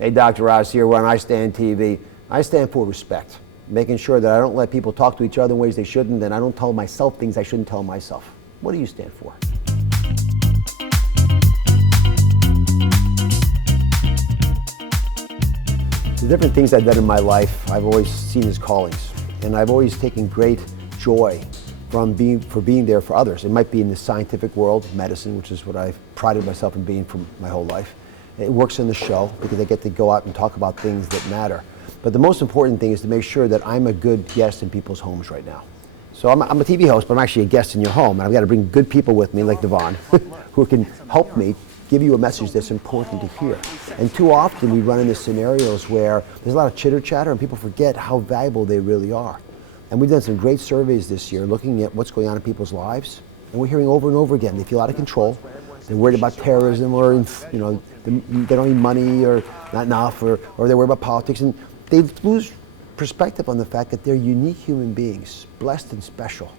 Hey, Dr. Oz here, where I Stand TV. I stand for respect, making sure that I don't let people talk to each other in ways they shouldn't, and I don't tell myself things I shouldn't tell myself. What do you stand for? The different things I've done in my life, I've always seen as callings, and I've always taken great joy from being there for others. It might be in the scientific world, medicine, which is what I've prided myself in being for my whole life. It works in the show because I get to go out and talk about things that matter. But the most important thing is to make sure that I'm a good guest in people's homes right now. So I'm a TV host, but I'm actually a guest in your home, and I've got to bring good people with me like DeVon, who can help me give you a message that's important to hear. And too often we run into scenarios where there's a lot of chitter chatter and people forget how valuable they really are. And we've done some great surveys this year looking at what's going on in people's lives, and we're hearing over and over again they feel out of control. They're worried about terrorism, or they don't have money, or not enough, or they're worried about politics, and they lose perspective on the fact that they're unique human beings, blessed and special,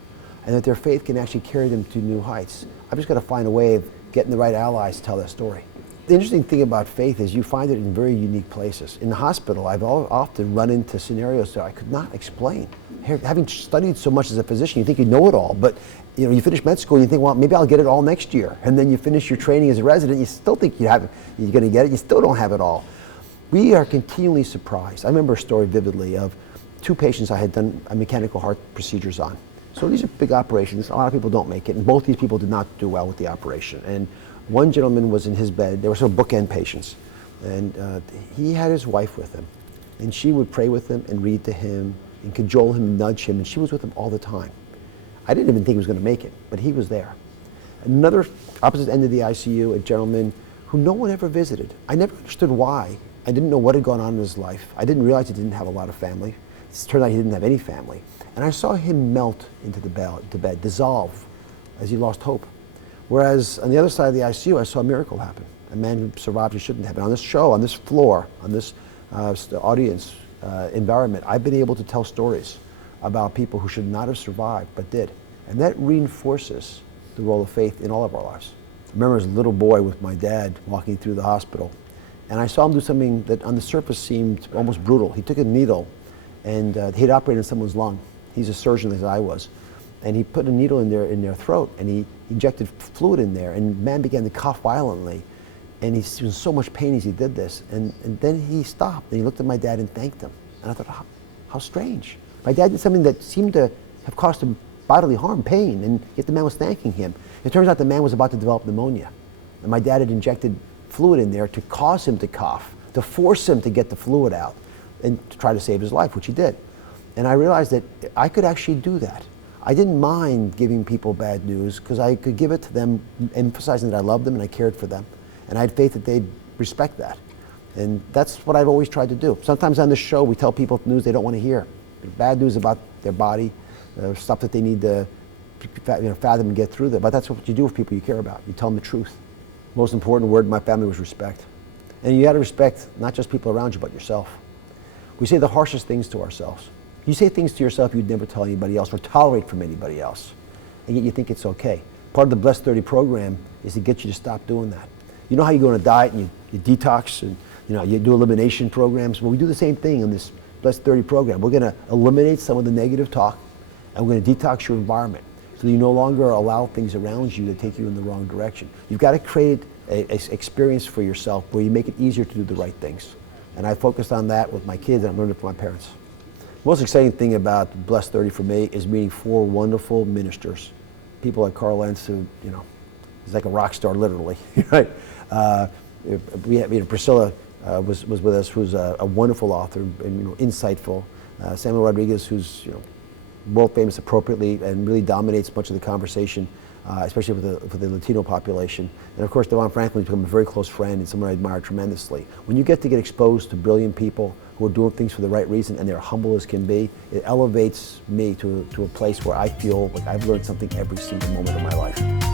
and that their faith can actually carry them to new heights. I've just got to find a way of getting the right allies to tell that story. The interesting thing about faith is you find it in very unique places. In the hospital, I've often run into scenarios that I could not explain. Having studied so much as a physician, you think you know it all, but you finish med school and you think, well, maybe I'll get it all next year. And then you finish your training as a resident, you still think you're going to get it, you still don't have it all. We are continually surprised. I remember a story vividly of two patients I had done mechanical heart procedures on. So these are big operations. A lot of people don't make it, and both these people did not do well with the operation. And one gentleman was in his bed. They were sort of bookend patients. And he had his wife with him. And she would pray with him and read to him and cajole him and nudge him. And she was with him all the time. I didn't even think he was going to make it, but he was there. Another opposite end of the ICU, a gentleman who no one ever visited. I never understood why. I didn't know what had gone on in his life. I didn't realize he didn't have a lot of family. It turned out he didn't have any family. And I saw him melt into the bed, dissolve as he lost hope. Whereas on the other side of the ICU, I saw a miracle happen. A man who survived who shouldn't have. And on this show, on this floor, on this audience environment, I've been able to tell stories about people who should not have survived, but did. And that reinforces the role of faith in all of our lives. I remember as a little boy with my dad walking through the hospital, and I saw him do something that on the surface seemed almost brutal. He took a needle, and he'd operated on someone's lung. He's a surgeon as I was. And he put a needle in their throat, and he injected fluid in there, and the man began to cough violently. And he was in so much pain as he did this. And then he stopped, and he looked at my dad and thanked him. And I thought, how strange. My dad did something that seemed to have caused him bodily harm, pain, and yet the man was thanking him. It turns out the man was about to develop pneumonia. And my dad had injected fluid in there to cause him to cough, to force him to get the fluid out, and to try to save his life, which he did. And I realized that I could actually do that. I didn't mind giving people bad news because I could give it to them, emphasizing that I loved them and I cared for them. And I had faith that they'd respect that. And that's what I've always tried to do. Sometimes on this show, we tell people news they don't want to hear. Bad news about their body, stuff that they need to fathom and get through that. But that's what you do with people you care about. You tell them the truth. Most important word in my family was respect. And you got to respect not just people around you, but yourself. We say the harshest things to ourselves. You say things to yourself you'd never tell anybody else or tolerate from anybody else, and yet you think it's okay. Part of the Blessed 30 program is to get you to stop doing that. You know how you go on a diet and you detax and you do elimination programs? Well, we do the same thing in this Blessed 30 program. We're going to eliminate some of the negative talk, and we're going to detox your environment so you no longer allow things around you to take you in the wrong direction. You've got to create an experience for yourself where you make it easier to do the right things. And I focused on that with my kids, and I learned it from my parents. The most exciting thing about Blessed 30 for me is meeting 4 wonderful ministers. People like Lentz, who, he's like a rock star, literally, right? Priscilla was with us, who's a wonderful author and insightful. Samuel Rodriguez, who's world famous appropriately and really dominates much of the conversation, especially for the Latino population. And of course, DeVon Franklin has become a very close friend and someone I admire tremendously. When you get to get exposed to brilliant people who are doing things for the right reason and they're humble as can be, it elevates me to a place where I feel like I've learned something every single moment of my life.